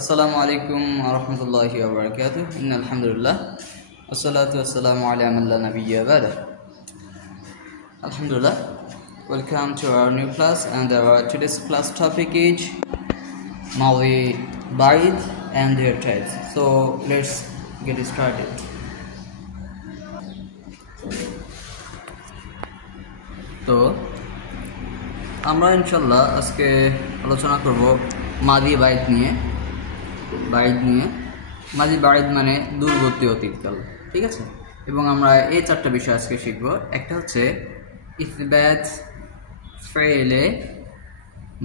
আসসালামু আলাইকুম ওয়া রাহমাতুল্লাহি ওয়া বারাকাতুহু ইন্নাল হামদুলিল্লাহ ওয়াসসালাতু ওয়াসসালামু আলা মান লা নাবিয়্যা বা'দা Alhamdulillah, welcome to our new class, and our today's class topic is Mawi Baid and their types. So let's get started. তো আমরা ইনশাআল্লাহ আজকে আলোচনা করব মাদি বাইদ নিয়ে। মাদি বাইদ মানে দূরবর্তী অতীতকাল, ঠিক আছে। এবং আমরা এই চারটা বিষয় আজকে শিখব। একটা হচ্ছে ইসবাত ফেলে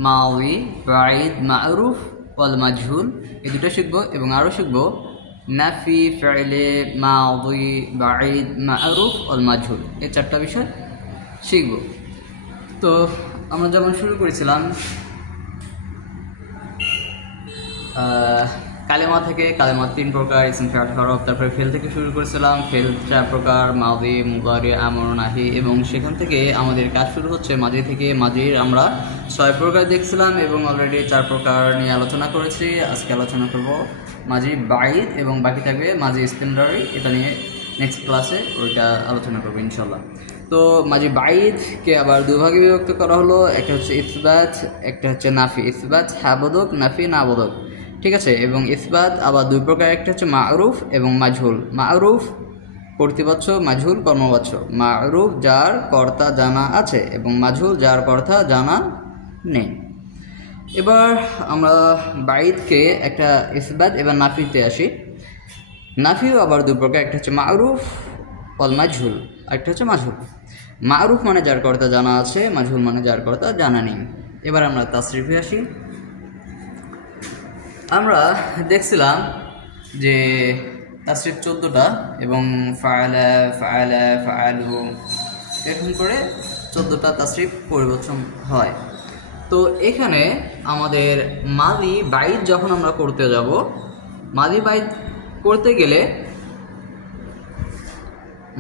মাদি বাইদ মারুফ ওয়াল মাজহুল, এই দুটো শিখব। এবং আরও শিখব নাফি ফেলে মাদি বাইদ মারুফ ওয়াল মাজহুল, এই চারটা বিষয় শিখব। তো আমরা যেমন শুরু করেছিলাম কালেমা থেকে, কালেমা 3 প্রকার, ইসম ফি'ল হরফ। তারপরে ফেল থেকে শুরু করেছিলাম, ফেল 4 প্রকার, মাদি, মুদারি, আমর, নাহি। এবং সেখান থেকে আমাদের কাজ শুরু হচ্ছে মাদি থেকে। মাদির আমরা 6 প্রকার দেখছিলাম এবং অলরেডি 4 প্রকার নিয়ে আলোচনা করেছি। আজকে আলোচনা করব মাদি বাইদ এবং বাকি থাকবে মাদি ইস্তেমরারি, এটা নিয়ে নেক্সট ক্লাসে ওইটা আলোচনা করবো ইনশাল্লাহ। তো মাজি বাইদকে আবার দুভাগে বিভক্ত করা হলো, একটা হচ্ছে ইসবাত, একটা হচ্ছে নাফি। ইসবাত হ্যাবোধক, নাফি না বোধক, ঠিক আছে। এবং ইসবাত আবার 2 প্রকার, একটা হচ্ছে মারুফ এবং মাজহুল। মারুফ কর্তৃবাচ্য, মাজহুল কর্মবাচ্য। মারুফ যার কর্তা জানা আছে এবং মাজহুল যার কর্তা জানা নেই। এবার আমরা বাইদকে একটা ইসবাত এবার নাফিতে আসি। নাফিও আবার 2 প্রকার, একটা হচ্ছে মারুফ ওয়াল মাজহুল, একটা হচ্ছে মাজহুল। মারুফ মানে যার কর্তা জানা আছে, মাজহুল মানে যার কর্তা জানা নেই। এবার আমরা তাসরিফে আসি। আমরা দেখছিলাম যে তাসরিফ 14টা এবং ফাআলা, ফাআলা, ফাআলু, এরকম করে 14টা তাসরিফ পরিবর্তন হয়। তো এখানে আমাদের মাদি বাইদ যখন আমরা করতে যাব, মাদি বাইদ করতে গেলে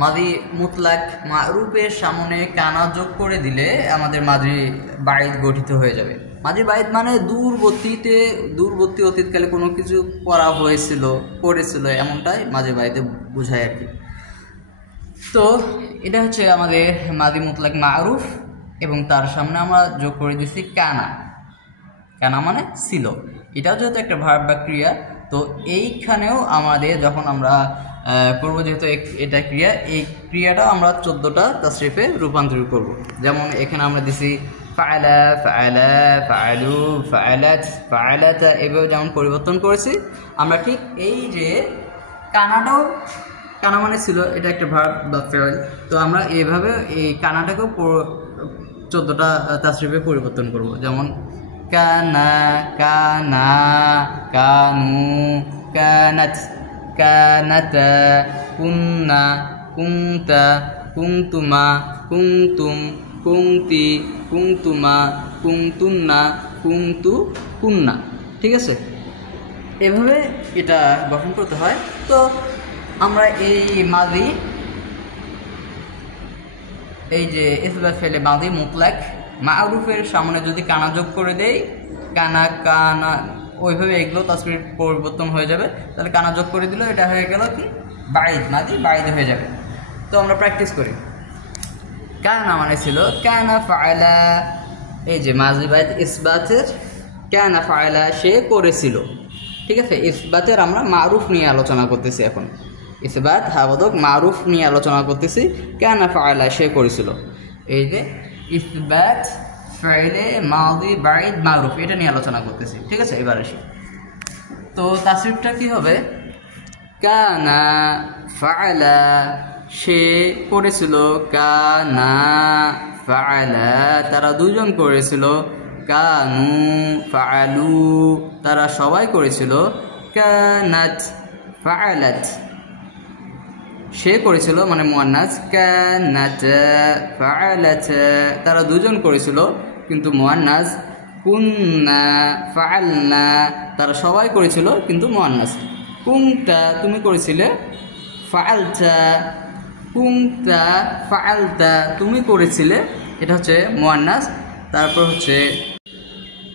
মাদি মুতলাক মারুফের সামনে কানা যোগ করে দিলে আমাদের মাদি বাইদ গঠিত হয়ে যাবে। মাদি বাইদ মানে দূরবর্তী অতীতকালে কোনো কিছু করা হয়েছিল, করেছিল, এমনটাই মাদি বাইদে বোঝায় আর কি। তো এটা হচ্ছে আমাদের মাদি মুতলাক মারুফ এবং তার সামনে আমরা যোগ করে দিচ্ছি কানা। কানা মানে ছিল, এটাও যেহেতু একটা ভার্ব বা ক্রিয়া, তো এইখানেও আমাদের যখন আমরা করবো, যেহেতু এটা ক্রিয়া, এই ক্রিয়াটাও আমরা 14টা তাসরিফে রূপান্তরিত করব। যেমন এখানে আমরা দিছি ফাআলা, ফাআলা, ফাআলু, ফাআলাত, ফাআলাতা, এভাবে যেমন পরিবর্তন করেছি আমরা, ঠিক এই যে কানাটাও, কানা মানে ছিল, এটা একটা ভার্ব বা ফেল, তো আমরা এইভাবে এই কানাটাকেও 14টা তাসরিফে পরিবর্তন করব। যেমন কানা, কানা, কানু, কানাত, কানাতা, কুন্না, কুনতা, কুনতুমা, কুনতুম, কুনতি, কুনতুমা, কুনতুন্না, কুনতু, কুন্না, ঠিক আছে। এভাবে এটা গঠন করতে হয়। তো আমরা এই মাদি, এই যে ইসবাত ফেলে মাদি মুতলাক মারুফের সামনে যদি কানা যোগ করে দেই, কানা, কানা, ওইভাবে এগুলো তাসরিফ পরিবর্তন হয়ে যাবে। তাহলে কানা যোগ করে দিল, এটা হয়ে গেল কি বাইদ, মাদি বাইদ হয়ে যাবে। তো আমরা প্র্যাকটিস করি। কানা মানে ছিল কানা ফাআলা, এই যে মাদি বাইদ ইসবাতের কানা ফাআলা, সে করেছিল, ঠিক আছে। ইসবাতের আমরা মারুফ নিয়ে আলোচনা করতেছি এখন। ইসবাত হাবোধক মারুফ নিয়ে আলোচনা করতেছি। কানা ফাআলা, সে করেছিল। এই যে ইসবাত ফেলে মাদি বাইদ মারুফ, এটা নিয়ে আলোচনা করতেছি, ঠিক আছে। এবার আসি। তো তাসরিফটা কি হবে? কানা ফাআলা, সে করেছিল। কানা ফাআলা, তারা দুজন করেছিল। কানু ফাআলু, তারা সবাই করেছিল। কানাত ফাআলাত, সে করেছিল মানে মুয়ান্নাস। কানাত ফাআলাত, তারা দুজন করেছিল কিন্তু মুয়ান্নাস। কুন্না ফাআলনা, তারা সবাই করেছিল কিন্তু মুয়ান্নাস। কুনতা, তুমি করেছিলে। ফাআলতা, কুনতা ফাআলতা, তুমি করেছিলে, এটা হচ্ছে মুয়ান্নাস। তারপর হচ্ছে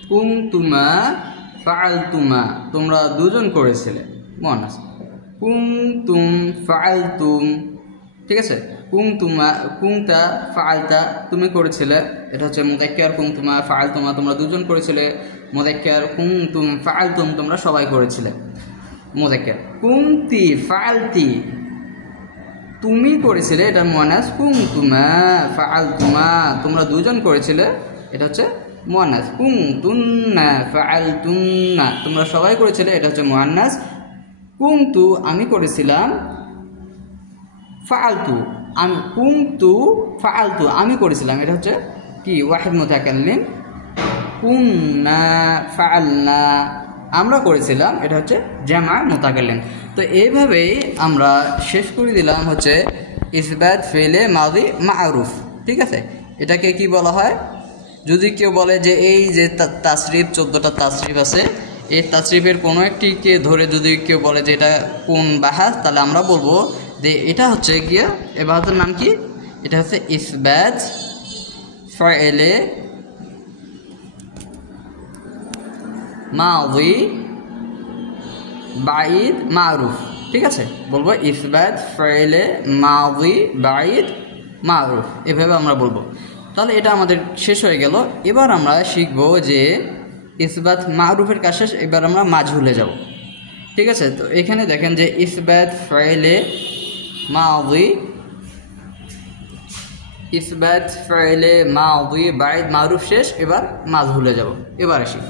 কুনতুমা ফাআলতুমা তোমরা দুজন করেছিলে মুয়ান্নাস। কুনতুম ফাআলতুম, ঠিক আছে। কুনতুমা কুনতা ফাআলতা তুমি করেছিলে, এটা হচ্ছে মুযাক্কার। কুনতুমা ফাআলতুমা তোমরা দুজন করেছিলে মুযাক্কার। কুনতুম ফাআলতুম তোমরা সবাই করেছিলে মুযাক্কার। কুনতি ফাআলতি তুমি করেছিলে, এটা মুয়ান্নাস। কুনতুমা ফাআলতুমা তোমরা দুজন করেছিলে, এটা হচ্ছে মুয়ান্নাস। কুনতুন্না ফাআলতুন্না তোমরা সবাই করেছিলে, এটা হচ্ছে মুয়ান্নাস। কুনতু আমি করেছিলাম, ফাআলতু আমি, কুনতু ফাআলতু আমি করেছিলাম, এটা হচ্ছে কি ওয়াহিদ মুতাকাল্লিম। কুননা ফাআলনা আমরা করেছিলাম, এটা হচ্ছে জামা মুতাকাল্লিম। তো এইভাবেই আমরা শেষ করে দিলাম হচ্ছে ইসবাত ফেলে মাদি মারুফ, ঠিক আছে। এটাকে কি বলা হয়? যদি কেউ বলে যে এই যে তাসরিফ 14টা তাসরিফ আছে, এই তাসরিফের কোনো একটিকে ধরে যদি কেউ বলে যে এটা কোন বাহাস, তাহলে আমরা বলবো যে এটা হচ্ছে গিয়া এ বাহাসের নাম কি? এটা হচ্ছে ইসবাত ফাইলে মাদি বাইদ মারুফ, ঠিক আছে। বলবো ইসবাত ফাইলে মাদি বাইদ মারুফ, এভাবে আমরা বলবো। তাহলে এটা আমাদের শেষ হয়ে গেল। এবার আমরা শিখব যে ইসবাত মারুফের কাজ শেষ, এবার আমরা মাজহুলে যাব, ঠিক আছে। তো এখানে দেখেন যে ইসবাত ফাইলে মাদি, ইসবাত ফাইলে মাদি বাইদ মারুফ শেষ, এবার মাজহুলে যাব। এবার আসি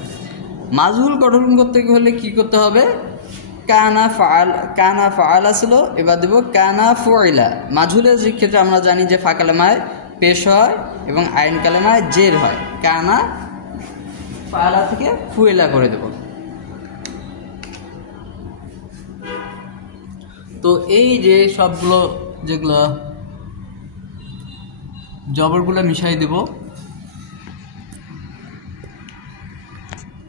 মাজহুল গঠন করতে হলে কি করতে হবে? কানা ফাআল, কানা ফাআলা ছিল, এবার দেব কানা ফুইলা। মাজহুলের ক্ষেত্রে আমরা জানি যে ফা কালেমায় পেশ হয় এবং আইন কালেমায় জের হয়। কানা ফাআলা থেকে ফুইলা করে দেব। তো এই যে সবগুলো যেগুলো জবরগুলো মিশাই দেব,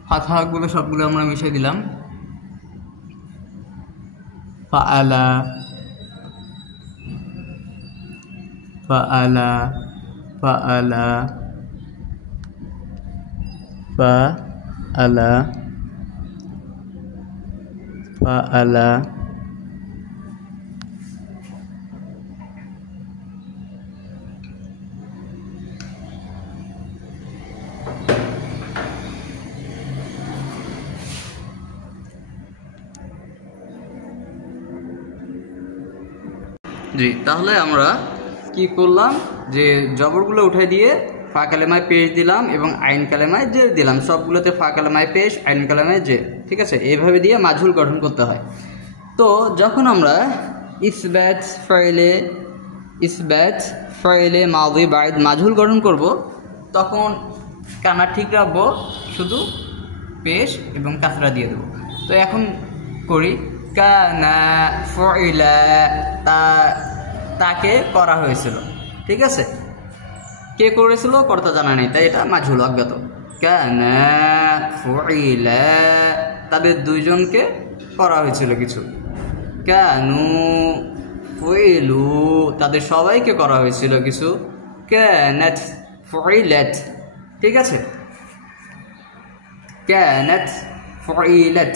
ফাতহাগুলো সবগুলো আমরা মিশাই দিলাম। ফাআলা ফাআলা ফাআলা ফাআলা ফাআলা জি। তাহলে আমরা কি করলাম যে জবরগুলো উঠাই দিয়ে ফা কালেমায় পেশ দিলাম এবং আইন কালেমায় জের দিলাম। সবগুলোতে ফা কালেমায় পেশ, আইন কালেমায় জের, ঠিক আছে। এইভাবে দিয়ে মাজহুল গঠন করতে হয়। তো যখন আমরা ইসবাত ফাইলে মাদি বাইদ মাজহুল গঠন করব, তখন কানা ঠিক রাখবো, শুধু পেশ এবং কাসরা দিয়ে দেবো। তো এখন করি কানা ফুইলা, তাকে করা হয়েছিল, ঠিক আছে। কে করেছিল কর্তা জানা নেই, তাই এটা মাজহুল অজ্ঞাত। কানা ফুইলা তাদের দুইজনকে করা হয়েছিল কিছু। কানু ফুইলু তাদের সবাইকে করা হয়েছিল কিছু। কানাত ফুইলাত, ঠিক আছে। কানাত ফুইলাত,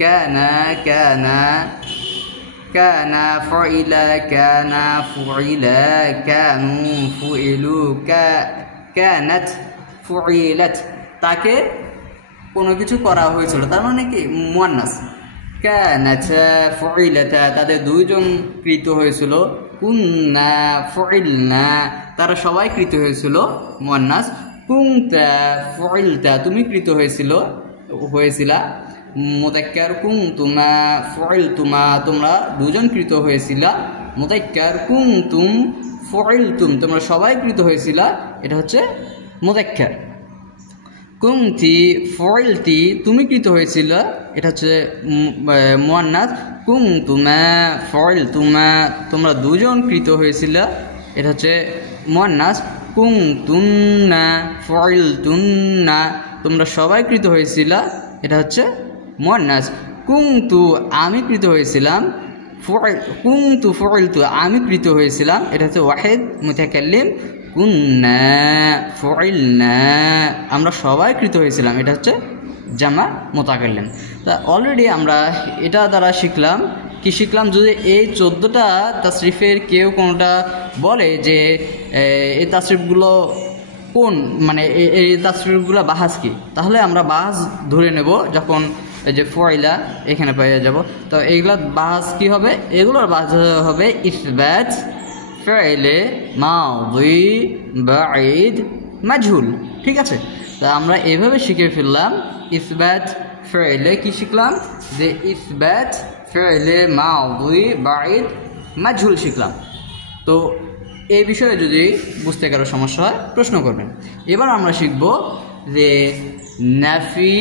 কানা কানা কানা ফুইলা কানা ফুইলা কানু ফুইলু কানাত ফুইলাত তাকে কোনো কিছু করা হয়েছিল, তার মানে কি মুয়ান্নাস। কানাত ফুইলাতা তাদের দুইজন কৃত হয়েছিল। কুন্না ফুইলনা তারা সবাই কৃত হয়েছিল মুয়ান্নাস। কুনতা ফুইলতা তুমি কৃত হয়েছিলা মুযাক্কার। কুনতুমা ফুইলতুমা তোমরা দুজন কৃত হয়েছিলা মুযাক্কার। কুনতুম ফুইলতুম তোমরা সবাই কৃত হয়েছিলা, এটা হচ্ছে মুযাক্কার। কুনতি ফুইলতি তুমি কৃত হয়েছিল, এটা হচ্ছে মুয়ান্নাস। কুনতুমা ফুইলতুমা তোমরা দুজন কৃত হয়েছিল, এটা হচ্ছে মুয়ান্নাস। কুনতুন্না ফুইলতুন্না তোমরা সবাই কৃত হয়েছিল, এটা হচ্ছে মুয়ান্নাস। কুনতু আমি কৃত হয়েছিলাম। কুনতু ফুইলতু আমি কৃত হয়েছিলাম, এটা হচ্ছে ওয়াহিদ মুতাকাল্লিম। কুন্না ফুইলনা আমরা সবাই কৃত হয়েছিলাম, এটা হচ্ছে জামা মুতাকাল্লিম। তা অলরেডি আমরা এটা দ্বারা শিখলাম কি শিখলাম, যদি এই 14টা তাসরিফের কেউ কোনোটা বলে যে এই তাসরিফগুলো কোন, মানে এই তাসরিফগুলো বাহাস কি, তাহলে আমরা বাহাস ধরে নেব যখন এই যে ফয়লা এখানে পেয়ে যাব। তো এইগুলোর বাহাস কি হবে, এগুলোর বাহাস হবে ইসবাত ফাইলে মাদি বাঈদ মাজহুল। ঠিক আছে, তা আমরা এভাবে শিখে ফেললাম ইসবাত ফাইলে কি শিখলাম, যে ইসবাত ফাইলে মাদি বাঈদ মাজহুল শিখলাম। তো এই বিষয়ে যদি বুঝতে কারো সমস্যা হয় প্রশ্ন করবেন। এবার আমরা শিখব যে নাফি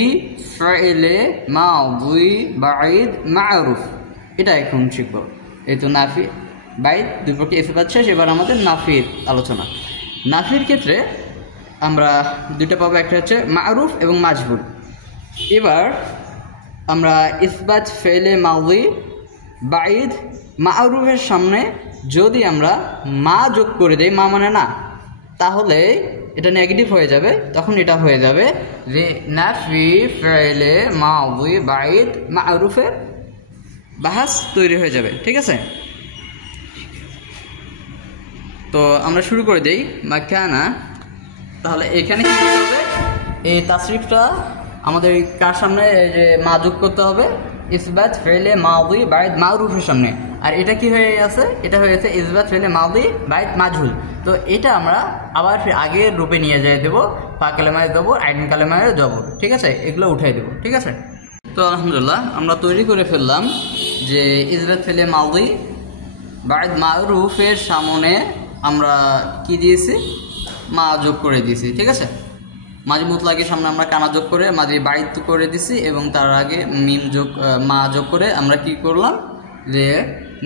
ফাইলে মাদি বাঈদ মা'রুফ, এটা এখন শিখব। এই তো নাফি বাইদ দুই পক্ষে ইসবাত শেষ, এবার আমাদের নাফির আলোচনা। নাফির ক্ষেত্রে আমরা দুইটা পাবো, একটা হচ্ছে মা'রুফ এবং মাজহুল। এবার আমরা ইসবাত ফাইলে মাদি বাঈদ মা'রুফের সামনে যদি আমরা মা যোগ করে দেই, মা মানে না, তাহলে এটা নেগেটিভ হয়ে যাবে। তখন এটা হয়ে যাবে যে নাফি ফাইলে মাদি বাঈদ মা'রুফের বাহাস তৈরি হয়ে যাবে। ঠিক আছে, তো আমরা শুরু করে দেই মাকানা। তাহলে এখানে কি করতে হবে, এই তাসরিফটা আমাদের কার সামনে যে মা যোগ করতে হবে, ইসবাত ফাইলে মাদি বাঈদ মা'রুফের সামনে। আর এটা কি হয়ে আছে, এটা হয়েছে ইসবাত ফাইলে মাদি বাঈদ মাজহুল। তো এটা আমরা আবার আগের রূপে নিয়ে যাই দেবো, ফা কালেমায় জবর, আইন কালেমায় জবর। ঠিক আছে, এগুলো উঠাই দেবো। ঠিক আছে, তো আলহামদুলিল্লাহ আমরা তৈরি করে ফেললাম যে ইসবাত ফাইলে মাদি বাঈদ মা'রুফের সামনে আমরা কি দিয়েছি, মা যোগ করে দিয়েছি। ঠিক আছে, মাজি মুতলাকের সামনে আমরা কানা যোগ করে মাজি বাঈদ করে দিছি, এবং তার আগে মিম যোগ মা যোগ করে আমরা কি করলাম, যে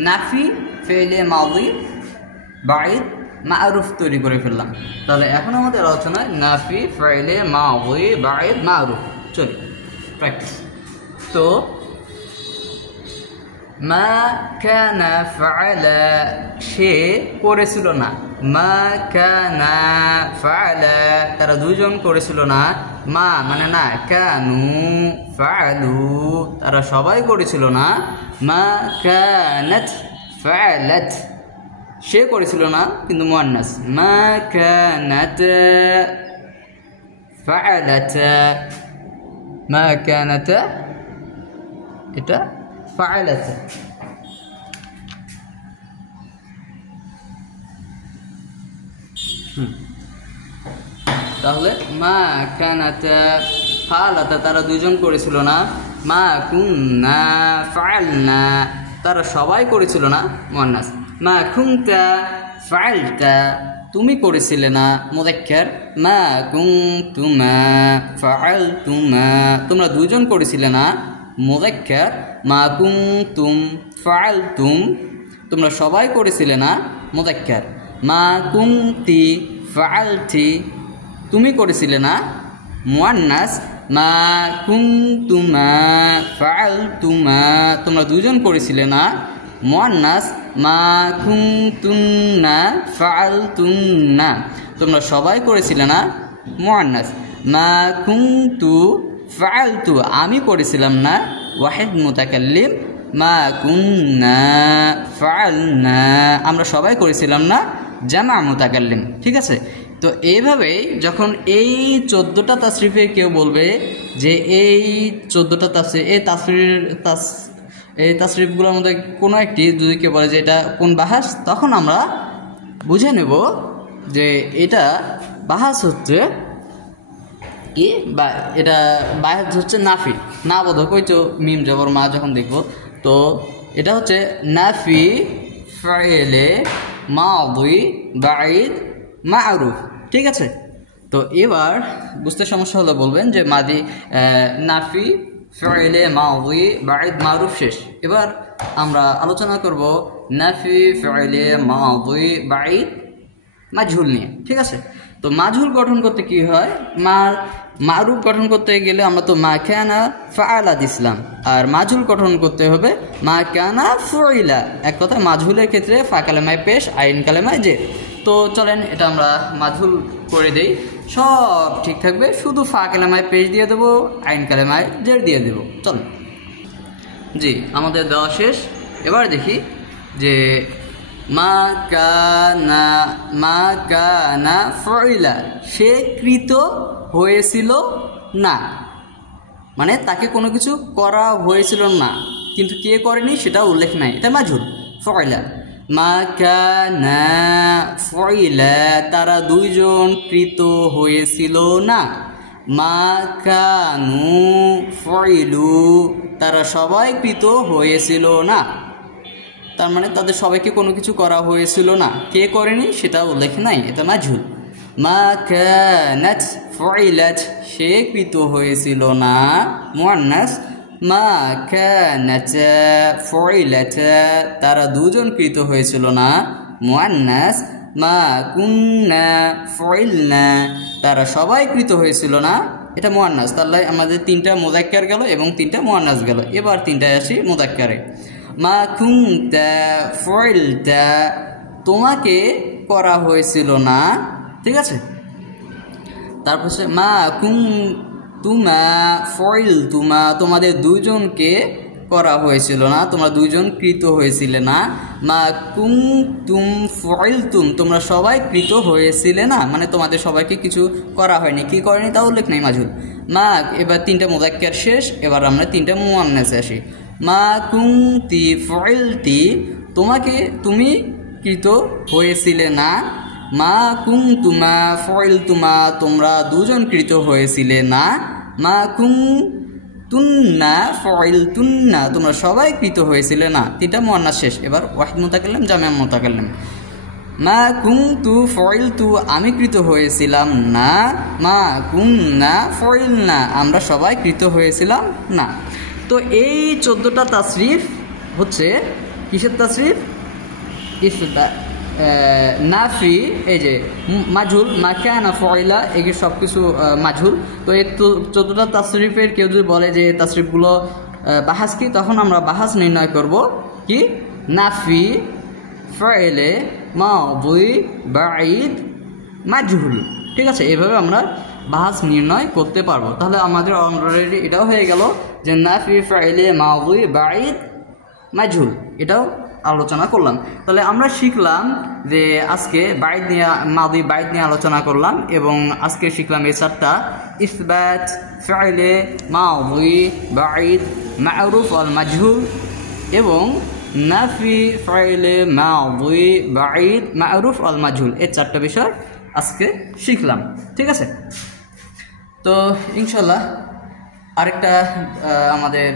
নাফি ফাইলে মাদি বাঈদ মা'রুফ তৈরি করে ফেললাম। তাহলে এখন আমাদের আলোচনায় নাফি ফাইলে মাদি বাঈদ মা'রুফ। চলি প্র্যাকটিস। তো মা কানা ফাআলা, সে করেছিল না। মা কানা ফাআলা, তারা দুইজন করেছিল না। মা মানে না, কানু ফাআলু, তারা সবাই করেছিল না। মা কানাত ফাআলাত, সে করেছিল না কিন্তু মুয়ান্নাস। মা কানাত ফাআলাত, মা কানাত এটা ফাআলাত। তাহলে মা কানাত ফাআলাত, তারা দুইজন করেছিল না। মা কুননা ফাআলনা, তারা সবাই করেছিল না, মুয়ান্নাস। মা কুনতা ফাআলতা, তুমি করেছিলে না, মুযাক্কার। মা কুনতুমা ফাআলতুমা, তোমরা দুইজন করেছিলে না, মুযাক্কার। মা কুনতুম ফাআলতুম, তোমরা সবাই করেছিলে না, মুযাক্কার। মা কুনতি ফাআলতি, তুমি করেছিলে না, মুয়ান্নাস। মা কুনতুমা ফাআলতুমা, তোমরা দুইজন করেছিলে না, মুয়ান্নাস। মা কুনতুন্না ফাআলতুন্না, তোমরা সবাই করেছিলে না, মুয়ান্নাস। মা কুনতু ফাআলতু, আমি করেছিলাম না, ওয়াহিদ মুতাকাল্লিম। মা কুননা ফাআলনা, আমরা সবাই করেছিলাম না, জামা মুতাকাল্লিম। ঠিক আছে, তো এইভাবেই যখন এই 14টা তাসরিফে কেউ বলবে যে এই 14টা তাসরিফ, এই তাসরিফগুলোর মধ্যে কোনো একটি যদি কেউ বলে যে এটা কোন বাহাস, তখন আমরা বুঝে নেব যে এটা বাহাস হচ্ছে কি, বা এটা বাহাস হচ্ছে নাফি। না বোধক ওই তো মিম জবর মা যখন দেখব, তো এটা হচ্ছে নাফি ফাইলে মাদি বাঈদ মা'রুফ। ঠিক আছে, তো এবার বুঝতে সমস্যা হলে বলবেন যে মাদি নাফি ফাইলে মাদি বাঈদ মা'রুফ শেষ। এবার আমরা আলোচনা করব নাফি ফাইলে মাদি বাঈদ মাজহুল নিয়ে। ঠিক আছে, তো মাজহুল গঠন করতে কি হয়, মা'রুফ গঠন করতে গেলে আমরা তো মা কানা ফাআলা দিছিলাম, আর মাজহুল গঠন করতে হবে মা কানা ফুইলা। এক কথা মাজহুলের ক্ষেত্রে ফা কালেমায় পেশ, আইন কালেমায় জের। তো চলেন এটা আমরা মাজহুল করে দেই। সব ঠিক থাকবে, শুধু ফা কালেমায় পেশ দিয়ে দেবো, আইন কালেমায় জের দিয়ে দেবো। চল জি, আমাদের দেওয়া শেষ। এবার দেখি যে মা কানা ফাইলা, সে কৃত হয়েছিল না, মানে তাকে কোনো কিছু করা হয়েছিল না, কিন্তু কে করেনি সেটা উল্লেখ নাই, এটা মাজহুল। ফাইলা মা কানা ফাইলা, তারা দুইজন কৃত হয়েছিল না। মা কানু ফাইলু, তারা সবাই কৃত হয়েছিল না, তার মানে তাদের সবাইকে কোনো কিছু করা হয়েছিল না, কে করেনি সেটা উল্লেখ নাই, এটা মাজহুল। মা কানাত ফাইলাত, সে কৃত হয়েছিল না, মুআন্নাস। মা কানাত ফাইলাত, তারা দুজন কৃত হয়েছিল না, মুআন্নাস। মা কুন্না ফাইলনা, তারা সবাই কৃত হয়েছিল না, এটা মুআন্নাস। তাহলে আমাদের তিনটা মুযাক্কার গেল এবং তিনটা মুআন্নাস গেল। এবার তিনটায় আসি মুযাক্কারে। মা কুনতা ফাইলতা, তোমাকে করা হয়েছিল না, ঠিক আছে। তারপর মা কুনতুমা ফাইলতুমা, তোমাদের দুইজনকে করা হয়েছিল না, তোমরা দুইজন কৃত হয়েছিলে না। মা কুনতুম ফাইলতুম, তোমরা সবাই কৃত হয়েছিলে না, মানে তোমাদের সবাইকে কিছু করা হয়নি, কি করেনি তা উল্লেখ নেই, মাজহুল। মা, এবার তিনটা মুযাক্কার শেষ, এবার আমরা তিনটা মুআন্নাসে আসি। মা কুনতি ফাইলতি, তুমি কৃত হয়েছিলে না। মা কুনতুমা ফাইলতুমা, তোমরা দুজন কৃত হয়েছিলে না। মা কুনতুন্না ফাইলতুন্না, তোমরা সবাই কৃত হয়েছিলে না। তিনটা মুআন্নাস শেষ। এবার ওয়াহিদ মুতাকাল্লিম, জামি' মুতাকাল্লিম। মা কুনতু ফাইলতু, আমি কৃত হয়েছিলাম না। মা কুননা ফাইলনা, আমরা সবাই কৃত হয়েছিলাম না। তো এই 14টা তাসরিফ হচ্ছে কিসের তাসরিফ? নাফি, এই যে মাজহুল, মা কানা ফাইলা, এগুলো সব কিছু মাজহুল। তো এই 14টা তাসরিফের কেউ যদি বলে যে তাসরিফগুলো বাহাস কি, তখন আমরা বাহাস নির্ণয় করব কি, নাফি, ফাইলে, মাদি, বাঈদ, মাজহুল, ঠিক আছে। এইভাবে আমরা বাহাস নির্ণয় করতে পারবো। তাহলে আমাদের অলরেডি এটাও হয়ে গেল যে নাফি, ফাইলে, মাদি, বাঈদ, মাজহুল, এটাও আলোচনা করলাম। তাহলে আমরা শিখলাম যে আজকে বাইদ নিয়ে, মাদি বাইদ নিয়ে আলোচনা করলাম, এবং আজকে শিখলাম এই 4টা ইসবাত, ফাইলে, মাদি, বাইদ, মা'রুফ আল মাজহুল, এবং নাফি, ফাইলে, মাদি, বাইদ, মা'রুফ আল মাজহুল, এই 4টা বিষয় আজকে শিখলাম, ঠিক আছে। তো ইনশাল্লাহ আরেকটা আমাদের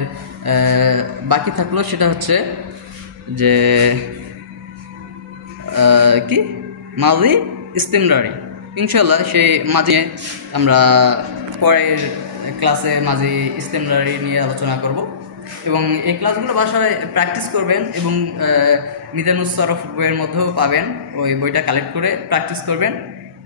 বাকি থাকলো, সেটা হচ্ছে যে কি, মাজি ইস্তিমরারি। ইনশাল্লাহ সেই মাঝে আমরা পরের ক্লাসে মাজি ইস্তিমরারি নিয়ে আলোচনা করব, এবং এই ক্লাসগুলো বাসায় প্র্যাকটিস করবেন, এবং মিজানুস সরফ বইয়ের মধ্যেও পাবেন, ওই বইটা কালেক্ট করে প্র্যাকটিস করবেন।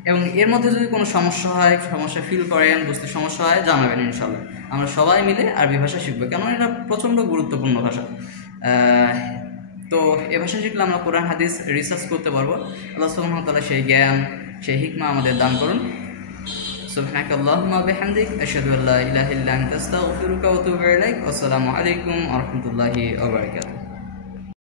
এবং এর মধ্যে যদি কোনো সমস্যা হয়, সমস্যা ফিল করেন, বুঝতে সমস্যা হয়, জানাবেন। ইনশাল্লাহ আমরা সবাই মিলে আরবি ভাষা শিখবো, কেননা এটা প্রচণ্ড গুরুত্বপূর্ণ ভাষা। তো এ ভাষা শিখলে আমরা কোরআন হাদিস রিসার্চ করতে পারবো। আল্লাহ সুবহানাহু ওয়া তাআলা সেই জ্ঞান, সেই হিকমা আমাদের দান করুন। সুবহানাকাল্লাহুম্মা ওয়া বিহামদিক, আশহাদু আল্লা ইলাহা ইল্লা আনতা, আস্তাগফিরুকা ওয়া আতুবু ইলাইক। আসসালামু আলাইকুম ওয়া রাহমাতুল্লাহি ওয়া বারাকাতুহু।